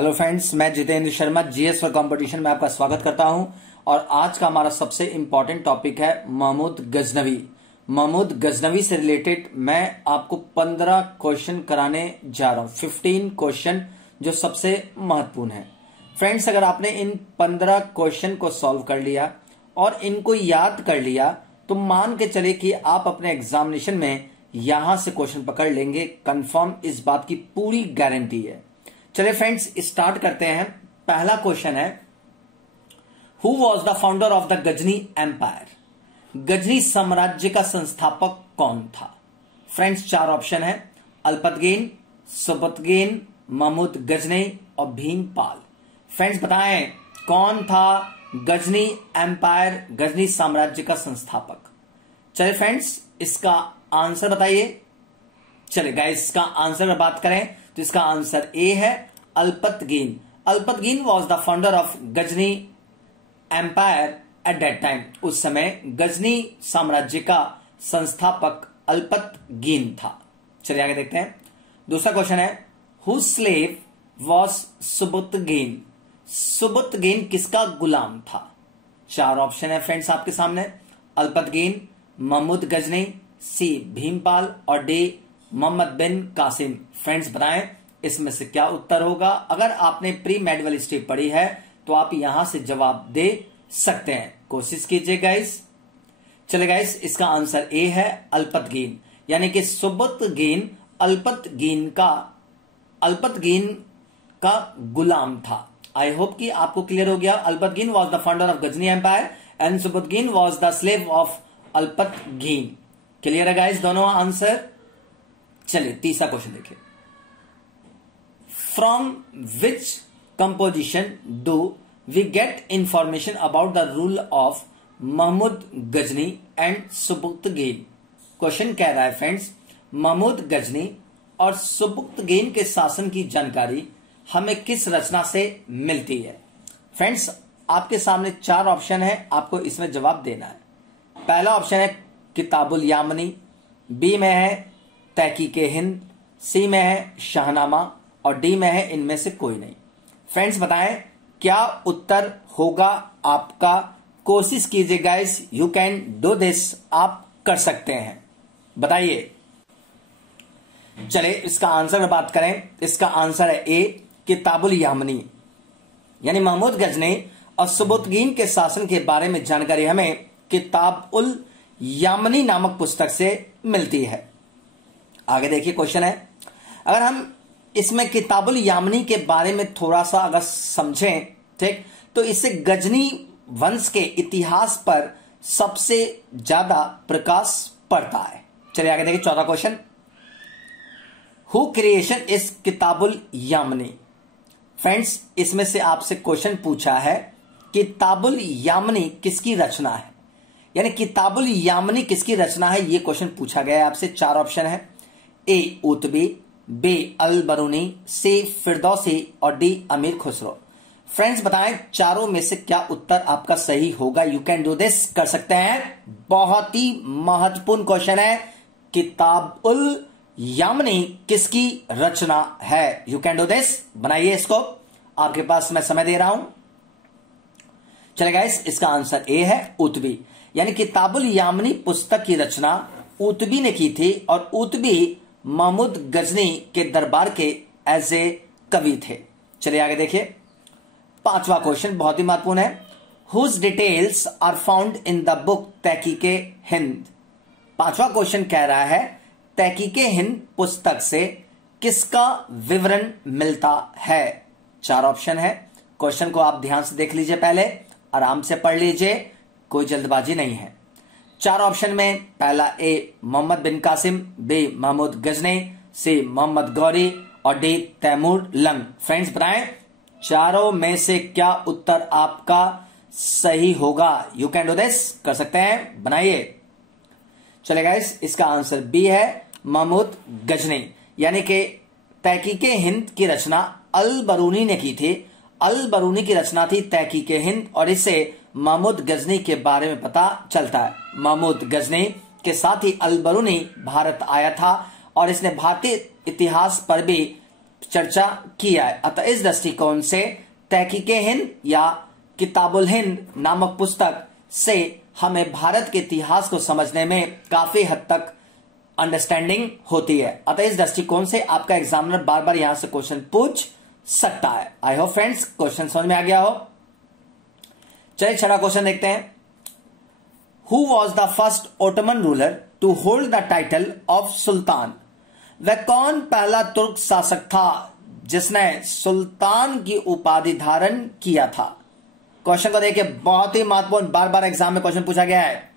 Hello friends, मैं Jitendra Sharma GS for competition में आपका स्वागत करता हूं। और आज का हमारा सबसे इंपॉर्टेंट टॉपिक है महमूद गजनवी। महमूद गजनवी से रिलेटेड मैं आपको 15 क्वेश्चन कराने जा रहा हूं। 15 क्वेश्चन जो सबसे महत्वपूर्ण है। फ्रेंड्स, अगर आपने इन 15 क्वेश्चन को सॉल्व कर लिया और इनको याद कर लिया तो मान के चले कि आप अपने एग्जामिनेशन में यहां से क्वेश्चन पकड़ लेंगे। कंफर्म, इस बात की पूरी गारंटी है। चलिए फ्रेंड्स, स्टार्ट करते हैं। पहला क्वेश्चन है, who was the founder of the Ghazni empire? Ghazni साम्राज्य का संस्थापक कौन था? फ्रेंड्स, 4 ऑप्शन है, अल्पतगीन, सुबुतगीन, महमूद गजनी और भीमपाल। फ्रेंड्स, बताएं कौन था गजनी एम्पायर, गजनी साम्राज्य का संस्थापक? चलिए फ्रेंड्स, इसका आंसर बताइए। चलिए गाइस, इसका आंसर बात करें तो इसका आंसर ए है, Alptigin. Alptigin was the founder of Ghazni empire at that time. उस समय गजनी साम्राज्य का संस्थापक अल्पतगीन था। चलिए आगे देखते हैं। दूसरा क्वेश्चन है, हु स्लेव वॉज सुबुतगीन? सुबुतगीन किसका गुलाम था? 4 ऑप्शन है फ्रेंड्स आपके सामने, अल्पतगीन, महमूद गजनी, सी भीमपाल और डी मोहम्मद बिन कासिम। फ्रेंड्स, बताएं इसमें से क्या उत्तर होगा? अगर आपने प्री मेडिवल हिस्ट्री पढ़ी है तो आप यहां से जवाब दे सकते हैं। कोशिश कीजिए गाइस। चले गाइस, इसका आंसर ए है, अल्पतगीन। यानी कि सुबुतगीन अल्पतगीन का गुलाम था। आई होप कि आपको क्लियर हो गया। Alptigin was the founder of Ghazni empire and Sabuktigin was the slave of Alptigin. Clear है गाइस दोनों आंसर? चलिए तीसरा क्वेश्चन देखिए, from which composition do we get information about the rule of Mahmud Ghazni and Sabuktigin? Question कह रहा है फ्रेंड्स, महमूद गजनी और सुबुतगीन के शासन की जानकारी हमें किस रचना से मिलती है? फ्रेंड्स, आपके सामने 4 ऑप्शन है, आपको इसमें जवाब देना है। पहला ऑप्शन है किताबुल यामनी, बी में है तहकीके हिंद, सी में है शाहनामा और डी में है इनमें से कोई नहीं। फ्रेंड्स, बताएं क्या उत्तर होगा आपका? कोशिश कीजिए guys, you can do this, आप कर सकते हैं। बताइए। चले इसका आंसर में बात करें, इसका आंसर है ए, किताबुल यामनी। यानी महमूद गजनी और सुबुतगीन के शासन के बारे में जानकारी हमें किताबुल यामनी नामक पुस्तक से मिलती है। आगे देखिए क्वेश्चन है, अगर हम इसमें किताबुल यामनी के बारे में थोड़ा सा अगर समझें, ठीक, तो इससे गजनी वंश के इतिहास पर सबसे ज्यादा प्रकाश पड़ता है। चलिए आगे देखिए चौथा question, who creation is Kitabul Yamini? Friends, इसमें से आपसे क्वेश्चन पूछा है किताबुल यामनी किसकी रचना है, यानी किताबुल यामनी किसकी रचना है, यह क्वेश्चन पूछा गया है आपसे। 4 ऑप्शन है, ए ऊतबी, बी अल बरूनी, सी फिरदौसी और डी अमीर खुसरो। फ्रेंड्स, बताएं चारों में से क्या उत्तर आपका सही होगा? यू कैन डू दिस, कर सकते हैं। बहुत ही महत्वपूर्ण क्वेश्चन है, किताबुल यामनी किसकी रचना है? यू कैन डू दिस, बनाइए इसको, आपके पास मैं समय दे रहा हूं। चले गाइस, इसका आंसर ए है, ऊतबी। यानी किताबुल यामनी पुस्तक की रचना ऊतबी ने की थी और ऊतबी महमूद गजनी के दरबार के एज ए कवि थे। चलिए आगे देखिए, 5वां क्वेश्चन बहुत ही महत्वपूर्ण है, whose details are found in the book Tahqiqe Hind? 5वां क्वेश्चन कह रहा है, तहकीके हिंद पुस्तक से किसका विवरण मिलता है? 4 ऑप्शन है, क्वेश्चन को आप ध्यान से देख लीजिए, पहले आराम से पढ़ लीजिए, कोई जल्दबाजी नहीं है। 4 ऑप्शन में पहला ए मोहम्मद बिन कासिम, बी महमूद गजनी, सी मोहम्मद गौरी और डी तैमूर लंग। फ्रेंड्स, बताएं चारों में से क्या उत्तर आपका सही होगा? यू कैन डू दिस, कर सकते हैं, बनाइए। चले गाइस, इसका आंसर बी है, महमूद गजनी। यानी कि तहकीके हिंद की रचना अल बरूनी ने की थी। अल बरूनी की रचना थी तहकीके हिंद और इससे महमूद गजनी के बारे में पता चलता है। महमूद गजनी के साथ ही अल बरूनी भारत आया था और इसने भारतीय इतिहास पर भी चर्चा किया है। अतः इस दृष्टिकोण से तहकीके हिंद या किताबुल हिंद नामक पुस्तक से हमें भारत के इतिहास को समझने में काफी हद तक अंडरस्टैंडिंग होती है। अतः इस दृष्टिकोण से आपका एग्जामिनर बार बार यहां से क्वेश्चन पूछ सकता है। आई होप फ्रेंड्स क्वेश्चन समझ में आ गया हो। चलिए 6वां क्वेश्चन देखते हैं। Who was the first Ottoman ruler to hold the title of sultan? वह कौन पहला तुर्क शासक था जिसने सुल्तान की उपाधि धारण किया था? क्वेश्चन को देखिए, बहुत ही महत्वपूर्ण, बार बार एग्जाम में क्वेश्चन पूछा गया है।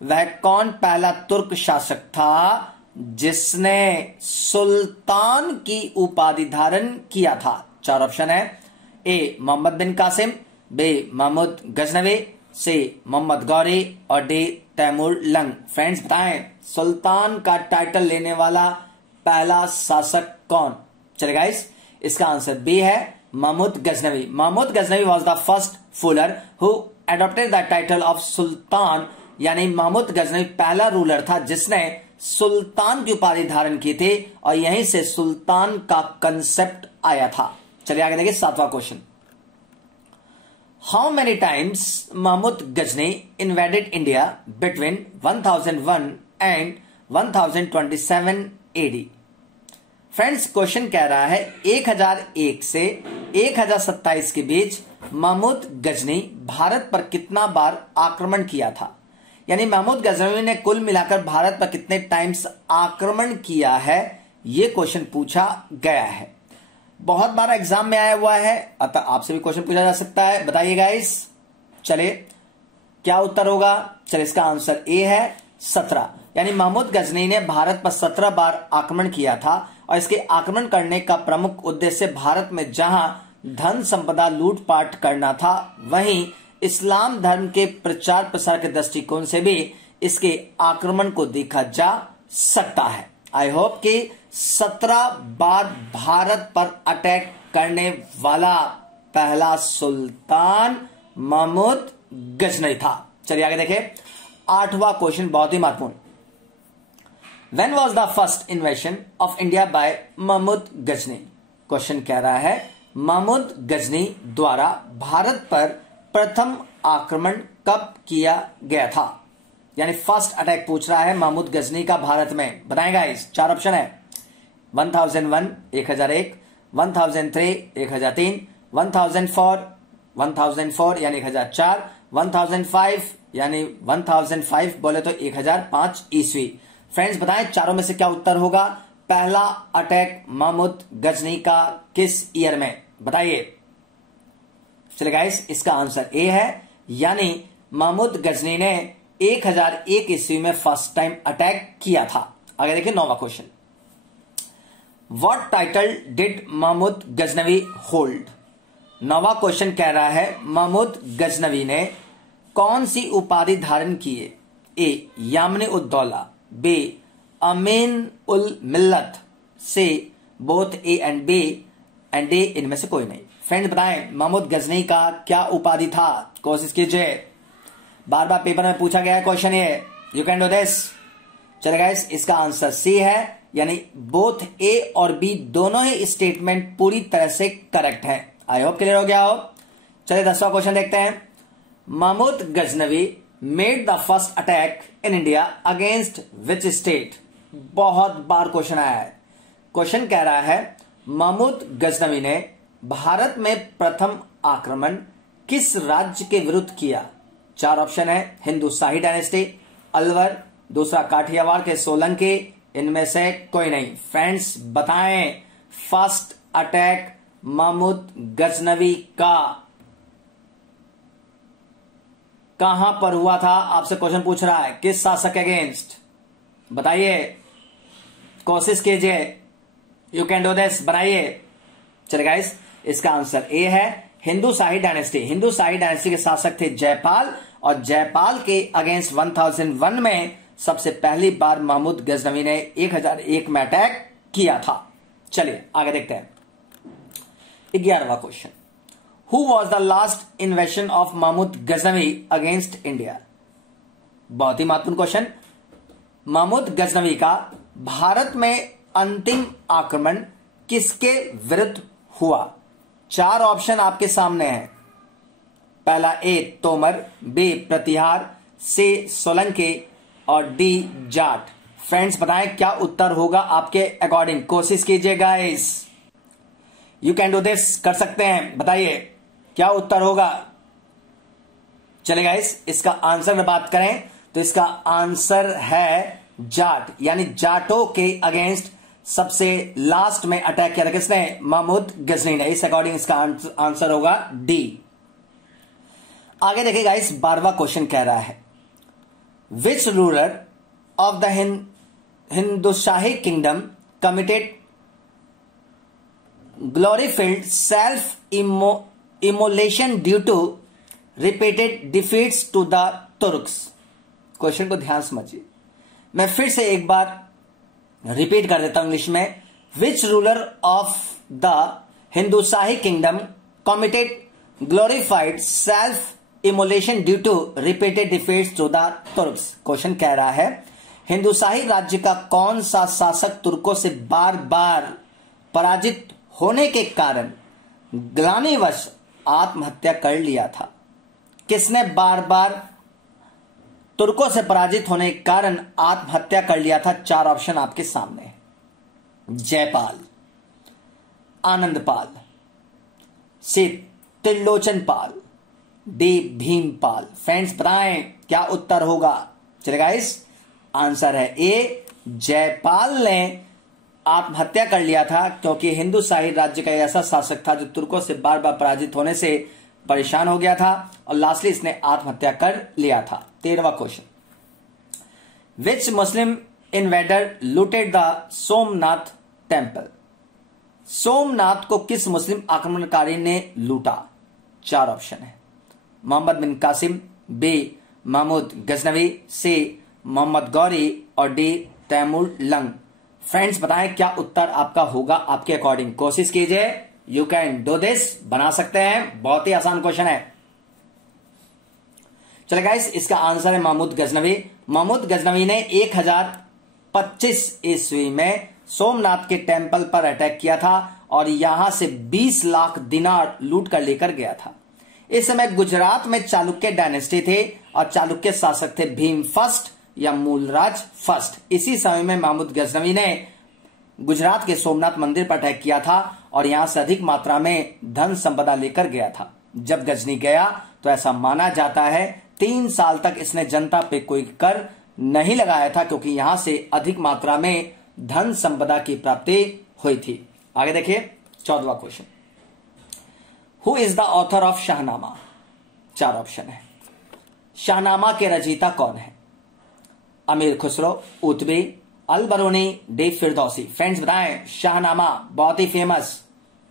वह कौन पहला तुर्क शासक था जिसने सुल्तान की उपाधि धारण किया था? 4 ऑप्शन है। ए मोहम्मद बिन कासिम, बी महमूद गजनवी, सी मोहम्मद गौरी और डी तैमूर लंग। फ्रेंड्स बताएं, सुल्तान का टाइटल लेने वाला पहला शासक कौन? चलिए गाइस, इसका आंसर बी है Mahmud Ghaznavi. Mahmud Ghaznavi was the first ruler who adopted the title of sultan, यानी महमूद गजनवी पहला रूलर था जिसने सुल्तान की उपाधि धारण की थी और यहीं से सुल्तान का कंसेप्ट आया था। चलिए आगे देखिए 7वां question. How many times Mahmud Ghazni invaded India between 1001 and 1027 AD? Friends question कह रहा है 1001 से 1027 के बीच महमूद गजनी भारत पर कितना बार आक्रमण किया था? यानी महमूद गजनवी ने कुल मिलाकर भारत पर कितने टाइम्स आक्रमण किया है, यह क्वेश्चन पूछा गया है। बहुत बार एग्जाम में आया हुआ है, अतः आपसे भी क्वेश्चन पूछा जा सकता है। बताइए गाइस, चलिए क्या उत्तर होगा? चलिए इसका आंसर ए है 17। यानी महमूद गजनी ने भारत पर 17 बार आक्रमण किया था और इसके आक्रमण करने का प्रमुख उद्देश्य भारत में जहां धन संपदा लूटपाट करना था, वहीं इस्लाम धर्म के प्रचार प्रसार के दृष्टिकोण से भी इसके आक्रमण को देखा जा सकता है। आई होप कि 17 बार भारत पर अटैक करने वाला पहला सुल्तान महमूद गजनवी था। चलिए आगे देखें 8वां क्वेश्चन, बहुत ही महत्वपूर्ण। When was the first invasion of India by Mahmud Ghazni? Question कह रहा है महमूद गजनी द्वारा भारत पर प्रथम आक्रमण कब किया गया था? यानी फर्स्ट अटैक पूछ रहा है महमूद गजनी का भारत में। बताएगा इस 4 ऑप्शन है। 1001 1001, 1003 1003, 1004 यानी 1004, 1005 यानी 1005 बोले तो 1005 ईस्वी। फ्रेंड्स बताएं चारों में से क्या उत्तर होगा? पहला अटैक महमूद गजनी का किस ईयर में? बताइए। चलिए गाइस, इसका आंसर ए है, यानी महमूद गजनी ने 1001 ईस्वी में फर्स्ट टाइम अटैक किया था। आगे देखिए 9वां question. What title did Mahmud Ghaznavi hold? 9वां क्वेश्चन कह रहा है महमूद गजनवी ने कौन सी उपाधि धारण की है? ए यामन ud Daula, B Amin ul Millat, C both A and B and D इनमें से कोई नहीं। फ्रेंड्स बताएं महमूद गजनी का क्या उपाधि था? कोशिश कीजिए, बार बार पेपर में पूछा गया है क्वेश्चन ये। You can do this. चलिए गाइस, इसका आंसर सी है, यानी बोथ ए और बी दोनों ही स्टेटमेंट पूरी तरह से करेक्ट है। आई होप क्लियर हो गया हो। चलिए 10वां क्वेश्चन देखते हैं। Mahmud Ghaznavi made the first attack in India against which state? बहुत बार क्वेश्चन आया है। क्वेश्चन कह रहा है महमूद गजनवी ने भारत में प्रथम आक्रमण किस राज्य के विरुद्ध किया? 4 ऑप्शन है। हिंदू शाही डायनेस्टी, अलवर, दूसरा काठियावाड़ के सोलंकी, इनमें से कोई नहीं। फ्रेंड्स बताएं फर्स्ट अटैक महमूद गजनवी का कहां पर हुआ था? आपसे क्वेश्चन पूछ रहा है किस शासक के अगेंस्ट? बताइए, कोशिश कीजिए। यू कैन डू दिस, बनाइए। चलिए गाइस, इसका आंसर ए है हिंदू शाही डायनेस्टी। हिंदू शाही डायनेस्टी के शासक थे जयपाल और जयपाल के अगेंस्ट 1001 में सबसे पहली बार महमूद गजनवी ने 1001 में अटैक किया था। चलिए आगे देखते हैं 11वां question. Who was the last invasion of Mahmud Ghaznavi against India? बहुत ही महत्वपूर्ण क्वेश्चन। महमूद गजनवी का भारत में अंतिम आक्रमण किसके विरुद्ध हुआ? चार ऑप्शन आपके सामने हैं। पहला ए तोमर, बी प्रतिहार, सी सोलंकी और डी जाट। फ्रेंड्स बताएं क्या उत्तर होगा आपके अकॉर्डिंग। कोशिश कीजिए guys, you can do this, कर सकते हैं। बताइए क्या उत्तर होगा। चले गाइस, इसका आंसर में बात करें तो इसका आंसर है जाट, यानी जाटों के अगेंस्ट सबसे लास्ट में अटैक किया था किसने? महमूद गजनी ने। इस अकॉर्डिंग इसका आंसर होगा डी। आगे देखिए गाइस, 12वां क्वेश्चन कह रहा है which ruler of the Hindushahi kingdom committed glorified self-immolation due to repeated defeats to the Turks। Question को ध्यान समझिए, मैं फिर से एक बार रिपीट कर देता हूं इंग्लिश में। Which ruler of the Hindushahi kingdom committed glorified self immolation due to repeated defeats to the Turks. Question कह रहा है हिंदुशाही राज्य का कौन सा शासक तुर्कों से बार बार पराजित होने के कारण ग्लानिवश आत्महत्या कर लिया था? किसने बार बार तुर्कों से पराजित होने के कारण आत्महत्या कर लिया था? चार ऑप्शन आपके सामने हैं। जयपाल, आनंदपाल, सी त्रिलोचन पाल, डी भीमपाल। फ्रेंड्स बताएं क्या उत्तर होगा। चलिए गाइस, आंसर है ए जयपाल ने आत्महत्या कर लिया था, क्योंकि हिंदुशाही राज्य का ऐसा शासक था जो तुर्कों से बार बार पराजित होने से परेशान हो गया था और लास्टली इसने आत्महत्या कर लिया था। 13वां question, which Muslim invader looted the Somnath temple? Somnath को किस मुस्लिम आक्रमणकारी ने लूटा? चार ऑप्शन है। मोहम्मद बिन कासिम, बी महमूद गजनवी, सी मोहम्मद गौरी और डी तैमूर लंग। फ्रेंड्स बताएं क्या उत्तर आपका होगा आपके अकॉर्डिंग। कोशिश कीजिए, यू कैन डू दिस, बना सकते हैं। बहुत ही आसान क्वेश्चन है। चलिए गाइस, इसका आंसर है महमूद गजनवी। महमूद गजनवी ने 1025 ईस्वी में सोमनाथ के टेम्पल पर अटैक किया था और यहां से 20 लाख दिनार लूट कर लेकर गया था। इस समय गुजरात में चालुक्य डायनेस्टी थे और चालुक्य शासक थे भीम फर्स्ट या मूलराज फर्स्ट। इसी समय में महमूद गजनवी ने गुजरात के सोमनाथ मंदिर पर अटैक किया था और यहां से अधिक मात्रा में धन संपदा लेकर गया था। जब गजनी गया तो ऐसा माना जाता है 3 साल तक इसने जनता पे कोई कर नहीं लगाया था, क्योंकि यहां से अधिक मात्रा में धन संपदा की प्राप्ति हुई थी। आगे देखिए 14वां question, who is the author of Shahnama? चार ऑप्शन है। शाहनामा के रचयिता कौन है? अमीर खुसरो, उतबी, अल बरूनी, डी फिरदौसी। फ्रेंड्स बताएं, शाहनामा बहुत ही फेमस।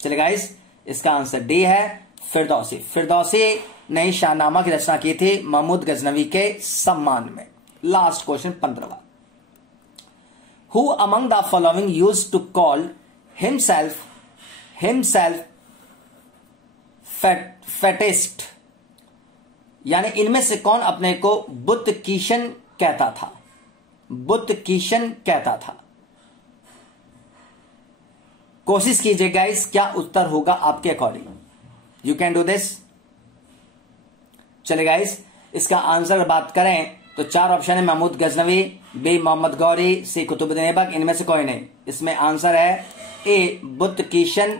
चलिए गाइस, इसका आंसर डी है फिरदौसी। फिरदौसी ने शाहनामा की रचना की थी महमूद गजनवी के सम्मान में। लास्ट क्वेश्चन 15वां, who among the following used to call himself फेटिस्ट? यानी इनमें से कौन अपने को बुद्ध कीशन कहता था? बुद्ध कीशन कहता था। कोशिश कीजिए गाइस, क्या उत्तर होगा आपके according. You can do this. चले गाइस, इसका आंसर बात करें तो चार ऑप्शन है। महमूद गजनवी, बी मोहम्मद गौरी, सी कुतुबुद्दीन ऐबक। इनमें से कोई नहीं। इसमें आंसर है ए बुद्ध कीशन,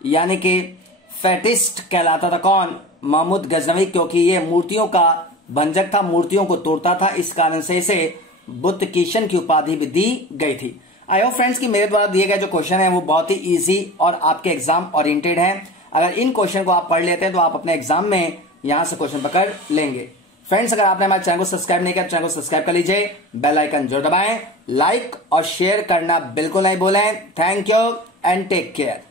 यानी कि फेटिस्ट कहलाता था कौन? महमूद गजनवी, क्योंकि ये मूर्तियों का भंजक था, मूर्तियों को तोड़ता था, इस कारण से इसे बुद्ध कीशन की उपाधि भी दी गई थी। आई होप फ्रेंड्स कि मेरे द्वारा दिए गए जो क्वेश्चन है वो बहुत ही इजी और आपके एग्जाम ओरिएंटेड हैं। अगर इन क्वेश्चन को आप पढ़ लेते हैं तो आप अपने एग्जाम में यहां से क्वेश्चन पकड़ लेंगे। फ्रेंड्स, अगर आपने हमारे चैनल को सब्सक्राइब नहीं किया, चैनल को सब्सक्राइब कर लीजिए, बेल आइकन जरूर दबाएं, लाइक और शेयर करना बिल्कुल नहीं भूलें। Thank you and take care.